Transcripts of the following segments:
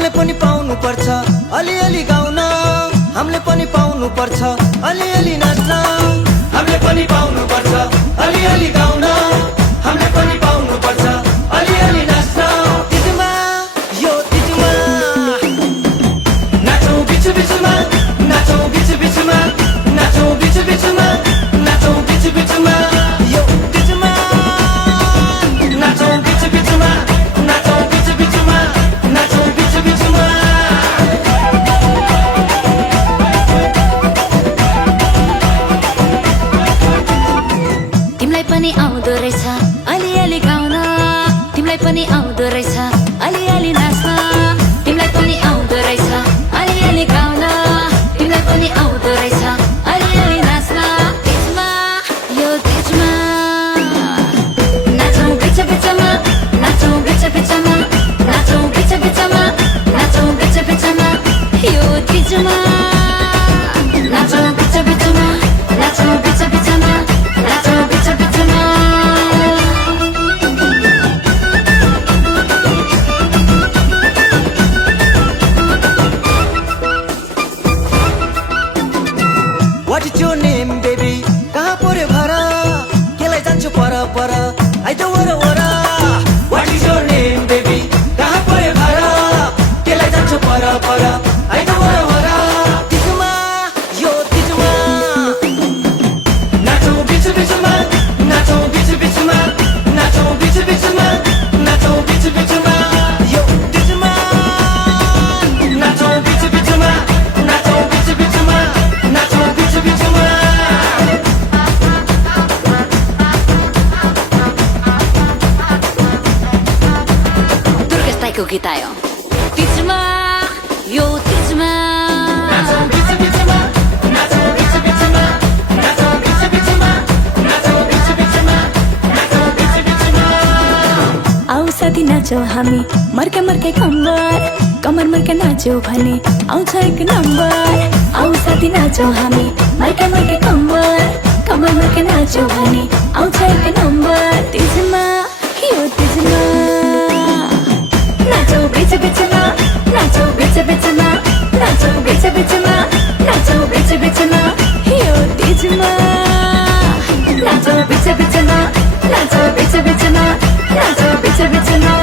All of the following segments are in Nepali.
हामीले पनि पाउनु पर्छ अलिअलि गाउन, हामीले पनि पाउनु पर्छ अलिअलि नाच्न, हामीले पनि पाउनु पर्छ अलिअलि गाउन, हामीले पनि पाउनु पर्छ अलिअलि नाच्न। तिजमा यो तिजमा नाचौं बिचु बिचुमा, नाचौं बिचु बिचुमा, नाचौं बिचु बिचुमा, नाचौं बिचु बिचुमा, यो तिजमा नाचौं बिचु बिचुमा, नाचौं बिचु बिचुमा, नाचौं बिचु बिचुमा। तिमीलाई पनि आउँदो रहेछ अलिअलि गाउन, तिमीलाई पनि आउँदो रहेछ अलिअलि नाच्न, तिमीलाई पनि आउँदो रहेछ अलिअलि गाउन, तिमीलाई पनि आउँदो रहेछ अलिअलि नाच्न। तिजमा यो तिजमा नाचौं बिच बिचमा, नाचौं बिच बिचमा, नाचौं बिच बिचमा, नाचौं बिच बिचमा, यो तिजमा नाचौं बिच बिचमा, नाचौं बिच बिचमा, नाचौं बिच बिचमा। What is your name baby? कहाँ पर्यो घर? केलाई जान्छु पर पर eyes were were. What is your name baby? कहाँ पर्यो घर? केलाई जान्छु पर पर आइज वर वर। तिजमा यो तिजमा नाचौं बिचु बिचुमा, नाचौं बिचु बिचुमा, नाचौं बिचु बिचुमा, नाचौं बिचु बिचुमा, यो तिजमा नाचौं बिचु बिचुमा, नाचौं बिचु बिचुमा, नाचौं बिचु बिचुमा। दुर्गेश दाइको गीत आयो तिजमा यो तिजमा। नाचौं बिचु बिचुमा, नाचौं बिचु बिचुमा, नाचौं बिचु बिचुमा, नाचौं बिचु बिचुमा, नाचौं बिचु बिचुमा। आऊ साथी नाचौं हामी मर्के मर्के कम्बर, कमर मर्के नाच्यौ भने आउँछ एक नम्बर। आऊ साथी नाचौं हामी मर्के मर्के कम्बर, कमर मर्के नाच्यौ भने आउँछ एक नम्बर। तिजमा यो तिजमा नाचौं बिच बिचमा, नाचौं बिच बिचमा, नाचौं बिच बिचमा, नाचौं बिच बिचमा, यो तिजमा नाचौं बिच बिचमा, नाचौं बिच बिचमा, नाचौं बिच बिचमा।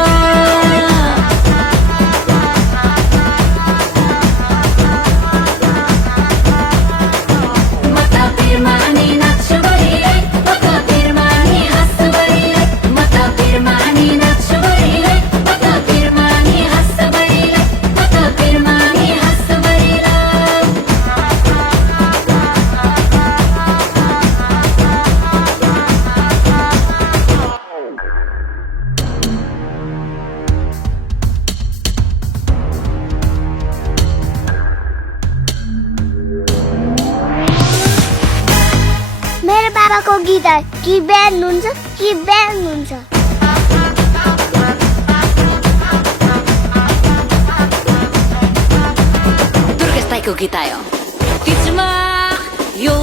म त भिरमा अनि नाच्छु बढीले, म त भिरमा अनि हाँस्छु बढीले, म त भिरमा अनि नाच्छु बढीले, म त भिरमा अनि हाँस्छु बढीले, म त भिरमा अनि हाँस्छु बढीले। मेरो बाबाको गिटार कि ब्यान्ड हुन्छ कि ब्यान्ड हुन्छ। दुर्गेश दाइको गीत आयो तिजमा यो